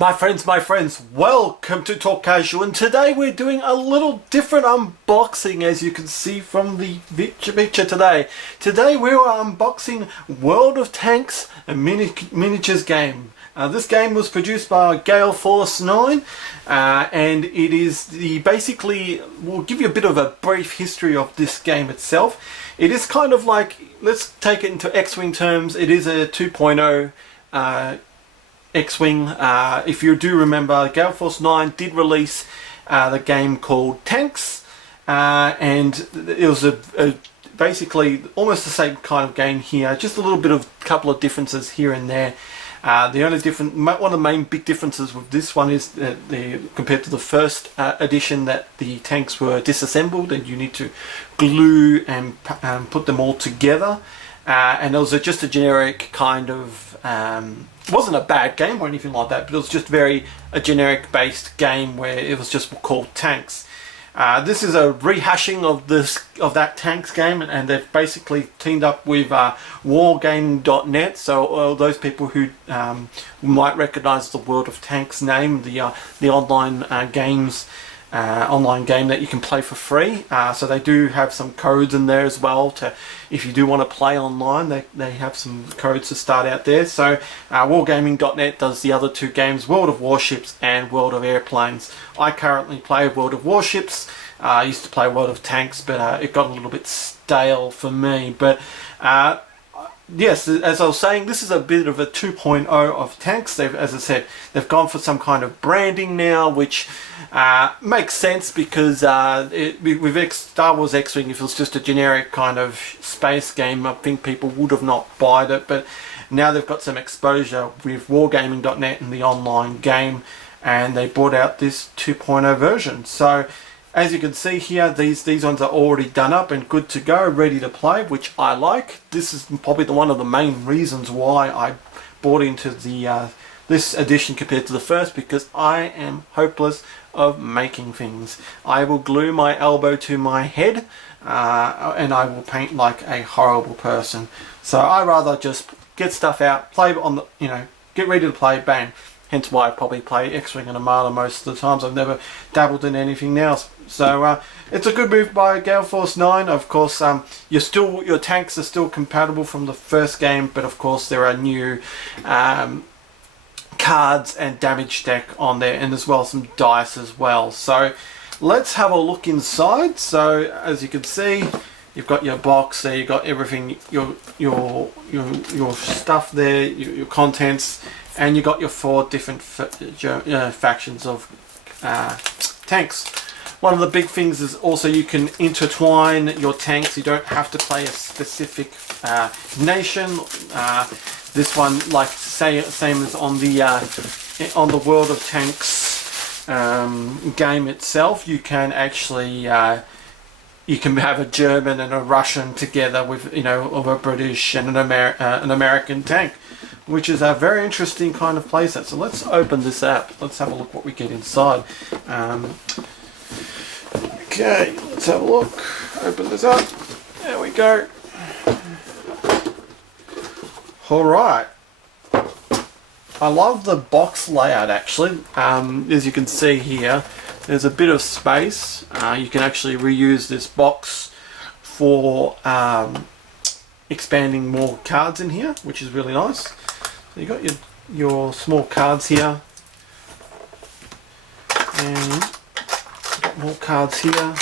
My friends, welcome to Talk Casual, and today we're doing a little different unboxing, as you can see from the picture today. Today we are unboxing World of Tanks, a miniatures game. This game was produced by Gale Force 9, and it is basically, we'll give you a bit of a brief history of this game itself. It is kind of like, let's take it into X-Wing terms, it is a 2.0 X-Wing. If you do remember, Gale Force 9 did release the game called Tanks, and it was basically almost the same kind of game here, just a little bit of couple of differences here and there. The only one of the main big differences with this one is compared to the first edition, that the tanks were disassembled and you need to glue and put them all together. And it was just a generic kind of, it wasn't a bad game or anything like that, but it was just a generic based game where it was just called Tanks. This is a rehashing of that Tanks game, and they've basically teamed up with wargaming.net. So all those people who might recognise the World of Tanks name, the online online game that you can play for free. So they do have some codes in there as well if you do want to play online. They have some codes to start out there. So wargaming.net does the other two games, World of Warships and World of Airplanes. I currently play World of Warships. I used to play World of Tanks, but it got a little bit stale for me. But yes, as I was saying, this is a bit of a 2.0 of Tanks. As I said, they've gone for some kind of branding now, which makes sense because with Star Wars X-Wing, if it was just a generic kind of space game, I think people would have not bought it. But now they've got some exposure with wargaming.net and the online game, and they brought out this 2.0 version. So as you can see here, these ones are already done up and good to go, ready to play, which I like. This is probably one of the main reasons why I bought into this edition compared to the first, because I am hopeless of making things. I will glue my elbow to my head, and I will paint like a horrible person. So I rather just get stuff out, play on the, get ready to play, bang. Hence why I probably play X Wing and Armada most of the times. I've never dabbled in anything else. So it's a good move by Gale Force 9. Of course, your tanks are still compatible from the first game, but of course there are new cards and damage deck on there, and as well some dice as well. So let's have a look inside. So as you can see, you've got your box there, you've got everything, your stuff there, your contents, and you've got your 4 different factions of tanks. One of the big things is also you can intertwine your tanks. You don't have to play a specific nation. This one, like same as on the World of Tanks game itself, you can actually you can have a German and a Russian together with of a British and an American tank, which is a very interesting kind of playset. So let's open this up. Let's have a look what we get inside. Okay, let's have a look. Open this up. There we go. Alright. I love the box layout actually. As you can see here, there's a bit of space. You can actually reuse this box for expanding more cards in here, which is really nice. So you got your small cards here, and got more cards here.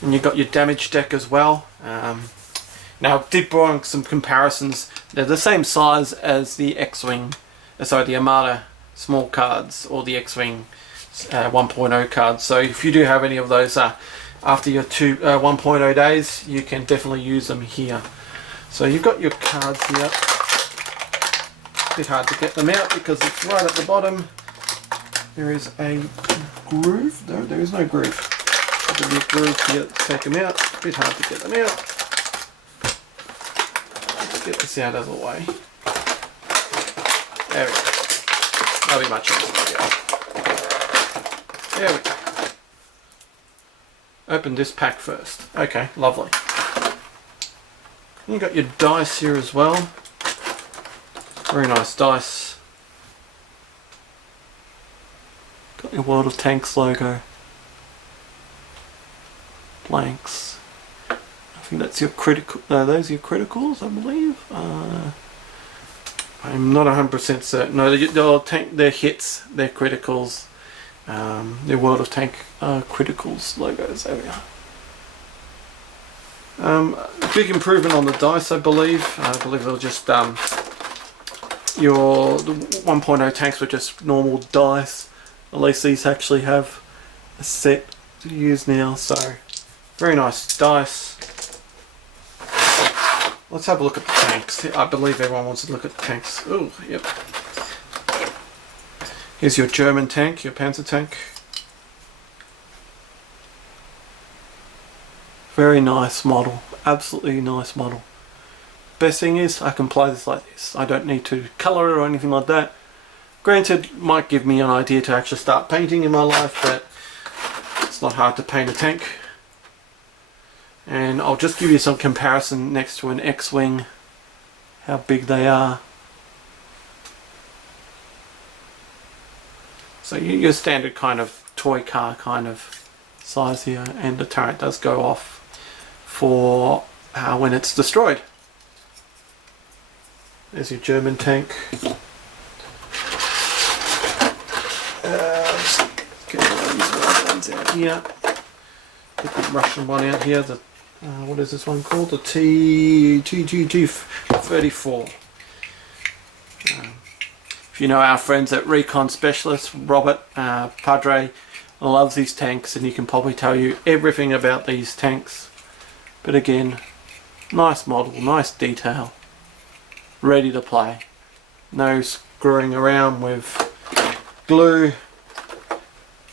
And you've got your damage deck as well. Now I did bring on some comparisons. They're the same size as the X-Wing, the Armada small cards, or the X-Wing 1.0 cards. So if you do have any of those after your 1.0 days, you can definitely use them here. So you've got your cards here. A bit hard to get them out because it's right at the bottom. There is a groove. No, there is no groove. There'll be a groove here to take them out. A bit hard to get them out. Let's get this out of the way. There we go. That'll be much easier. There we go. Open this pack first. Okay, lovely. You got your dice here as well. Very nice dice. Got your World of Tanks logo. Blanks. I think that's your critical. No, those are your criticals, I believe. I'm not 100% certain. No, they're hits. They're criticals. They're World of Tank criticals logos. There we are. Big improvement on the dice, I believe. I believe they'll just the 1.0 tanks were just normal dice. At least these actually have a set to use now. So very nice dice. Let's have a look at the tanks. I believe everyone wants to look at the tanks. Oh, yep. Here's your German tank, your Panzer tank. Very nice model. Absolutely nice model. Best thing is I can play this like this. I don't need to colour it or anything like that. Granted, might give me an idea to actually start painting in my life, but it's not hard to paint a tank. And I'll just give you some comparison next to an X Wing, how big they are. So your standard kind of toy car kind of size here, and the turret does go off for when it's destroyed. There's your German tank. Just get these ones out here. Get the Russian one out here. The what is this one called? The TGG34. If you know our friends at Recon Specialist, Robert Padre loves these tanks, and he can probably tell you everything about these tanks. But again, nice model, nice detail, ready to play. No screwing around with glue,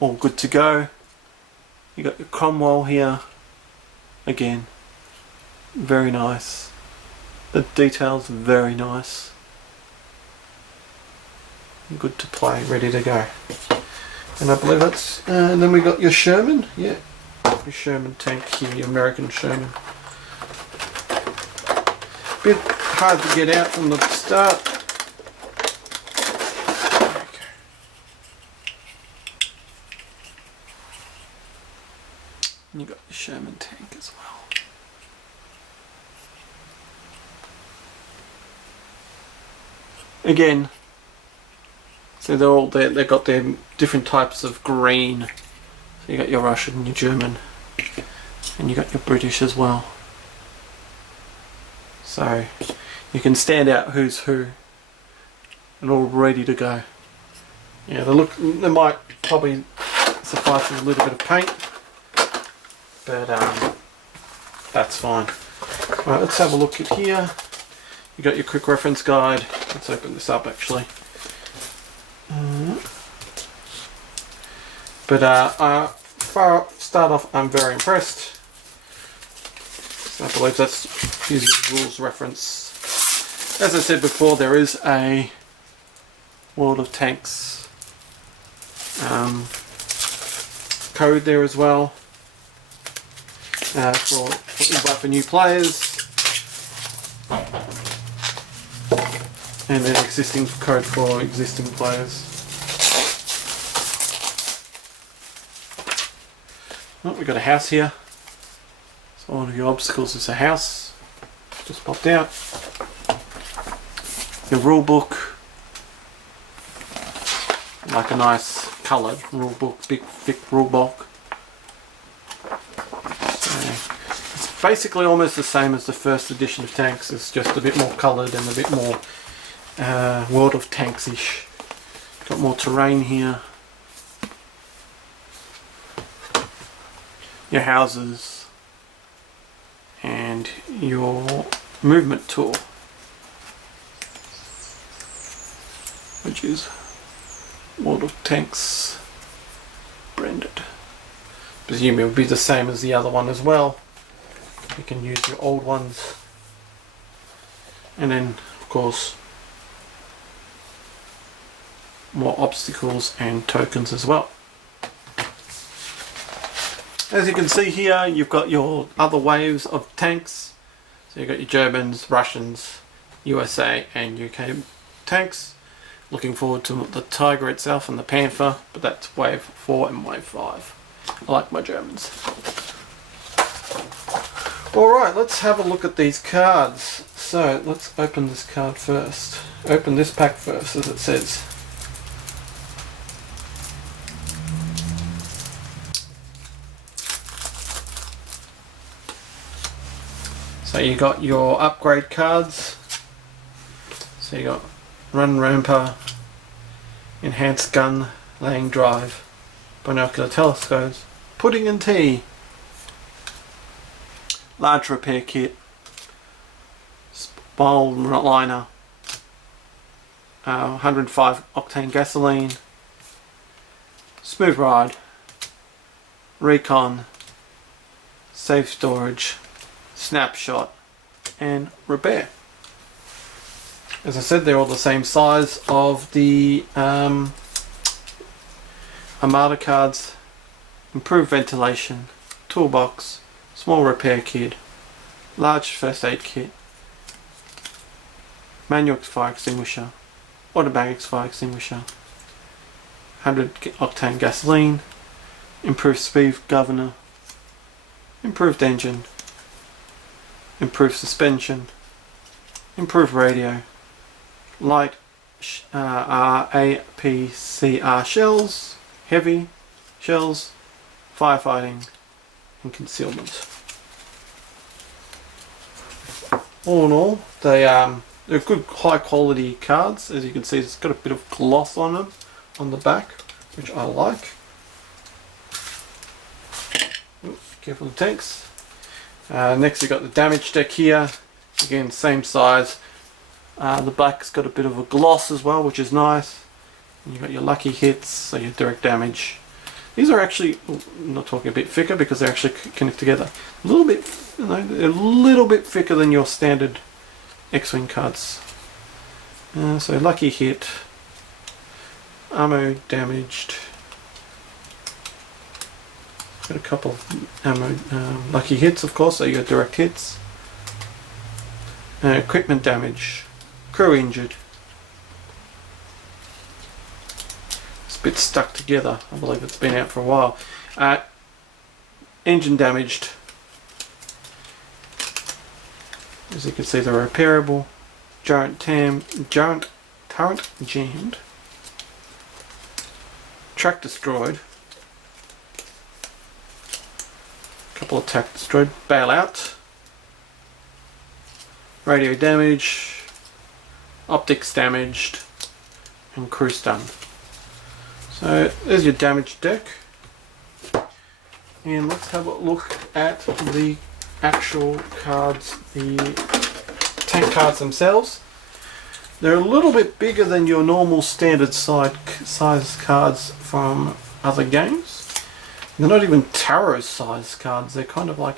all good to go. You got your Cromwell here, again, very nice. The details very nice. Good to play, ready to go. And I believe that's, and then we got your Sherman, yeah. Your Sherman tank here, your American Sherman. Bit hard to get out from the start. Okay. And you got your Sherman tank as well. Again, so they've got their different types of green. So you got your Russian, your German, and you got your British as well. So you can stand out who's who, and all ready to go. Yeah, they might probably suffice with a little bit of paint, but that's fine. Right, let's have a look at here. You got your quick reference guide. Let's open this up actually. But start off, I'm very impressed. So I believe that's using rules reference. As I said before, there is a World of Tanks code there as well for invite for new players, and an existing code for existing players. Oh, we've got a house here. So one of your obstacles is a house. Just popped out. Your rule book. Like a nice coloured rule book, big thick rule book. So it's basically almost the same as the first edition of Tanks. It's just a bit more coloured and a bit more World of Tanks-ish. Got more terrain here. Your houses and your movement tool, which is World of Tanks branded. Presume it would be the same as the other one as well. You can use your old ones, and then of course more obstacles and tokens as well. As you can see here, you've got your other waves of tanks. So you've got your Germans, Russians, USA and UK tanks. Looking forward to the Tiger itself and the Panther, but that's wave 4 and wave 5. I like my Germans. Alright, let's have a look at these cards. So let's open this card first. Open this pack first, as it says. So you got your upgrade cards. So you got Run Ramper, Enhanced Gun, Laying Drive, Binocular Telescopes, Pudding and Tea, Large Repair Kit, Spiral Liner, 105 octane gasoline, Smooth Ride, Recon, Safe Storage, Snapshot and Repair. As I said, they're all the same size of the Armada cards. Improved ventilation, toolbox, small repair kit, large first aid kit, manual fire extinguisher, automatic fire extinguisher, 100 octane gasoline, improved speed governor, improved engine, improved suspension, improved radio, light APCR shells, heavy shells, firefighting and concealment. All in all, they're good high quality cards. As you can see, it's got a bit of gloss on them on the back, which I like. Oops, careful of the tanks. Next you've got the damage deck here. Again, same size. The back's got a bit of a gloss as well, which is nice. And you've got your lucky hits, so your direct damage. These are actually, I'm not talking a bit thicker because they're actually connected together. A little bit, you know, a little bit thicker than your standard X-Wing cards. So lucky hit, ammo damaged. Got a couple of ammo lucky hits, of course, so you got direct hits. Equipment damage, crew injured. It's a bit stuck together. I believe it's been out for a while. Engine damaged. As you can see, they're repairable. Giant turret jammed. Track destroyed. Couple of track destroyed. Bailout. Radio damage. Optics damaged. And crew stun. So there's your damage deck. And let's have a look at the actual cards, the tank cards themselves. They're a little bit bigger than your normal standard size cards from other games. They're not even tarot size cards, they're kind of like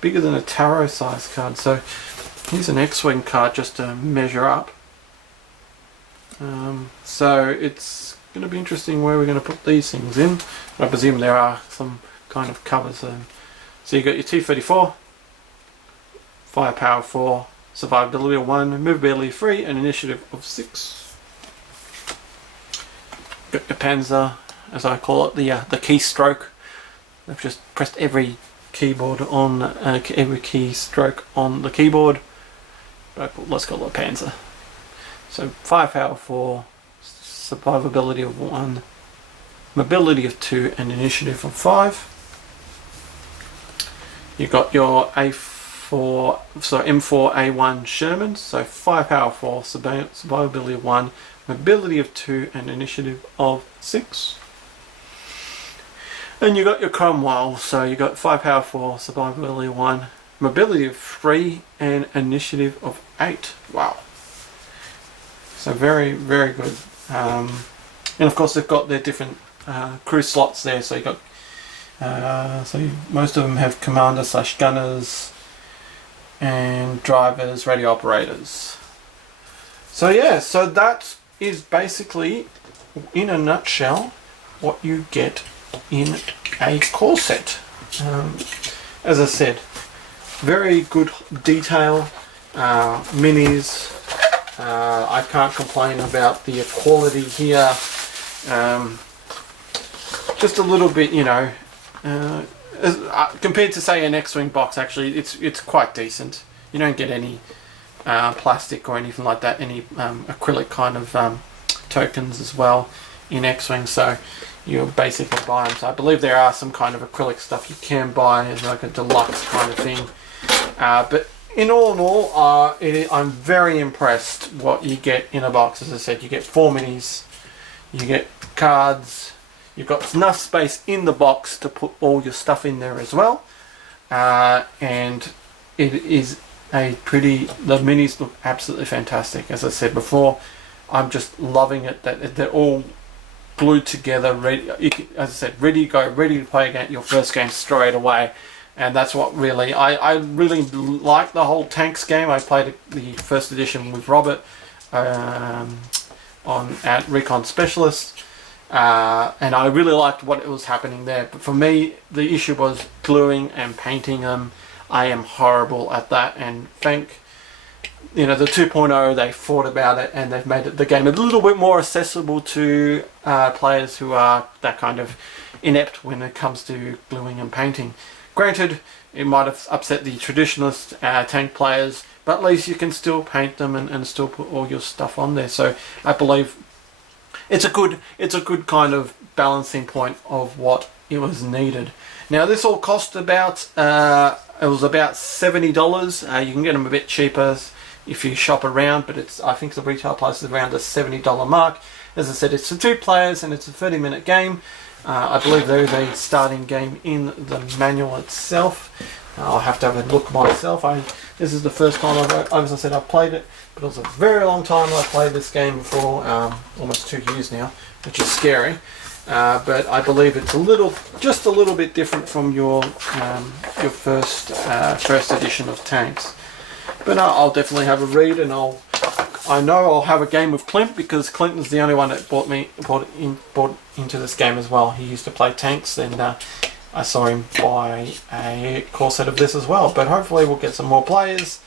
bigger than a tarot size card. So here's an X-Wing card just to measure up. So it's going to be interesting where we're going to put these things in. I presume there are some kind of covers. So you've got your T-34, firepower 4, survivability of 1, movability 3, and initiative of 6. Got your Panzer, as I call it, the keystroke. I've just pressed every keyboard on every keystroke on the keyboard. But let's call it a Panzer. So firepower 4, survivability of 1, mobility of 2, and initiative of 5. You've got your M4A1 Sherman, so firepower 4, survivability of 1, mobility of 2, and initiative of 6. And you got your Cromwell, so you got firepower 4, survivability of 1, mobility of 3, and initiative of 8. Wow. So very, very good. And of course they've got their different crew slots there, so you got most of them have commander / gunners and drivers, radio operators. So yeah, so that is basically, in a nutshell, what you get in a core set. As I said, very good detail. Minis. I can't complain about the quality here. Just a little bit, you know, compared to say an X Wing box, actually it's quite decent. You don't get any plastic or anything like that, any acrylic kind of tokens as well in X Wing, so you basically buy them. So I believe there are some kind of acrylic stuff you can buy as like a deluxe kind of thing, but in all, I'm very impressed what you get in a box. As I said, you get 4 minis, you get cards, you've got enough space in the box to put all your stuff in there as well, and it is the minis look absolutely fantastic. As I said before, I'm just loving it that they're all glued together, ready, as I said, ready to go, ready to play again your first game straight away. And that's what really, I really like the whole tanks game. I played the first edition with Robert at Recon Specialist, and I really liked what was happening there. But for me, the issue was gluing and painting them. I am horrible at that, and thank, you know, the 2.0, they thought about it and they've made the game a little bit more accessible to players who are that kind of inept when it comes to gluing and painting. Granted, it might have upset the traditionalist tank players, but at least you can still paint them and still put all your stuff on there. So I believe it's a good kind of balancing point of what it was needed. Now this all cost about it was about $70. You can get them a bit cheaper if you shop around, but I think the retail price is around the $70 mark. As I said, it's for 2 players and it's a 30-minute game. I believe there is a starting game in the manual itself. I'll have to have a look myself. This is the first time as I said, I've played it, but it was a very long time I played this game before, almost 2 years now, which is scary. But I believe it's just a little bit different from your first edition of tanks. But I'll definitely have a read, and I know I'll have a game with Clint, because Clint was the only one that brought into this game as well. He used to play tanks, and I saw him buy a core set of this as well. But hopefully we'll get some more players,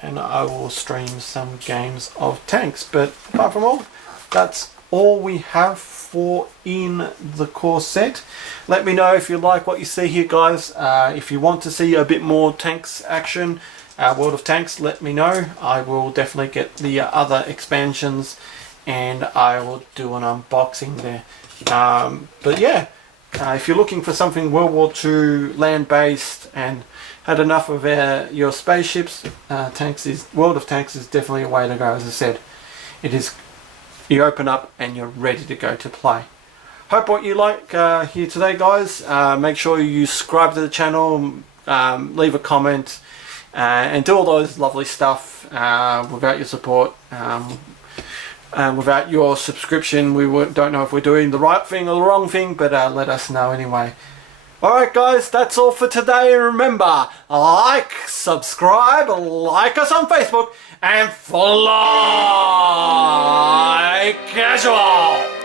and I will stream some games of tanks. But apart from all, that's all we have for in the core set. Let me know if you like what you see here, guys. If you want to see a bit more tanks action, World of Tanks, let me know. I will definitely get the other expansions and I will do an unboxing there. But yeah, if you're looking for something World War II land-based and had enough of your spaceships, World of Tanks is definitely a way to go. As I said, it is, you open up and you're ready to go to play. Hope what you like here today, guys. Make sure you subscribe to the channel, leave a comment, and do all those lovely stuff. Without your support, without your subscription, we don't know if we're doing the right thing or the wrong thing, but let us know anyway. Alright guys, that's all for today, and remember, like, subscribe, like us on Facebook, and fly casual!